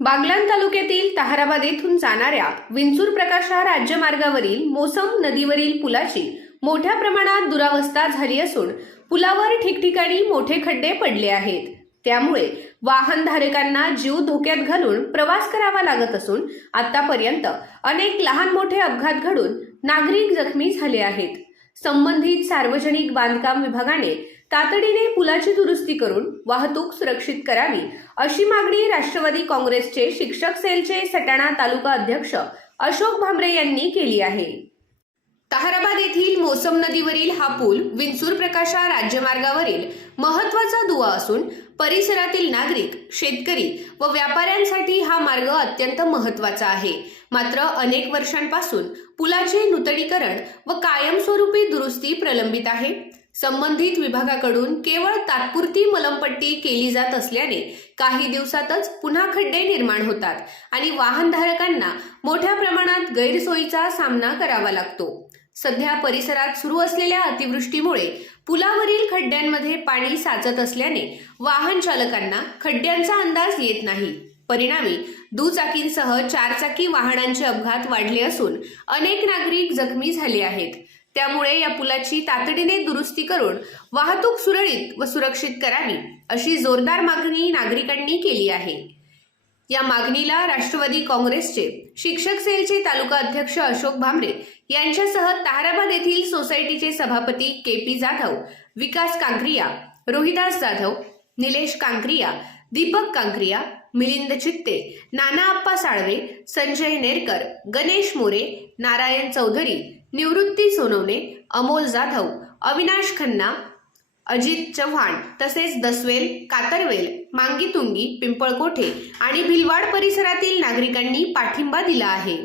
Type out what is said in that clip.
बागलाण तालुक्यातील ताहराबाद येथून जाणाऱ्या विंचूर प्रकाशा राज्यमार्गावरील मोसम नदीवरील पुलाची मोठ्या प्रमाणात दुरावस्था झाली असून पुलावर ठिकठिकाणी मोठे खड्डे पडले आहेत। त्यामुळे वाहनधारकांना जीव धोक्यात घालून प्रवास करावा लागत असून आतापर्यंत अनेक लहान मोठे अपघात घडून नागरिक जखमी झाले आहेत। संबंधित सार्वजनिक बांधकाम विभागाने तातडीने पुलाची दुरुस्ती करून वाहतूक सुरक्षित करावी अशी मागणी राष्ट्रवादी काँग्रेसचे शिक्षक सेलचे सटाणा तालुका अध्यक्ष अशोक भामरे यांनी केली आहे। ताहराबाद येथील मोसम नदीवरील हा पूल विंचूर प्रकाशा राज्यमार्गावरील महत्त्वाचा दुवा असून परिसरातील नागरिक, शेतकरी व व्यापाऱ्यांसाठी हा मार्ग अत्यंत महत्त्वाचा आहे। मात्र अनेक वर्षांपासून पुलाचे नूतनीकरण व कायमस्वरूपी दुरुस्ती प्रलंबित आहे। संबंधित विभागाकडून केवळ तात्पुरती मलमपट्टी केली जात असल्याने काही दिवसातच पुन्हा खड्डे निर्माण होतात आणि वाहनधारकांना मोठ्या प्रमाणात गैरसोयीचा सामना करावा लागतो। सध्या परिसरात सुरू असलेल्या अतिवृष्टीमुळे पुलावरील खड्ड्यांमध्ये पाणी साचत असल्याने वाहन चालकांना खड्ड्यांचा अंदाज येत नाही। परिणामी दुचाकींसह चारचाकी वाहनांचे अपघात वाढले असून अनेक नागरिक जखमी झाले आहेत। त्यामुळे या पुलाची तातडीने दुरुस्ती करून वाहतूक सुरळीत व सुरक्षित करावी अशी जोरदार मागणी नागरिकांनी केली आहे। या मागणीला राष्ट्रवादी काँग्रेसचे शिक्षक सेलचे तालुका अध्यक्ष अशोक भामरे यांच्यासह ताहराबाद येथील सोसायटीचे सभापती के.पी. जाधव, विकास कांक्रिया, रोहिदास जाधव, निलेश कांक्रिया, दीपक कांक्रिया, मिलिंद चित्ते, नाना आप्पा साळवे, संजय नेरकर, गणेश मोरे, नारायण चौधरी, निवृत्ती सोनवणे, अमोल जाधव, अविनाश खन्ना, अजित चव्हाण तसेच दसवेल, कातरवेल, मांगीतुंगी, पिंपळकोठे आणि भिलवाड परिसरातील नागरिकांनी पाठिंबा दिला आहे।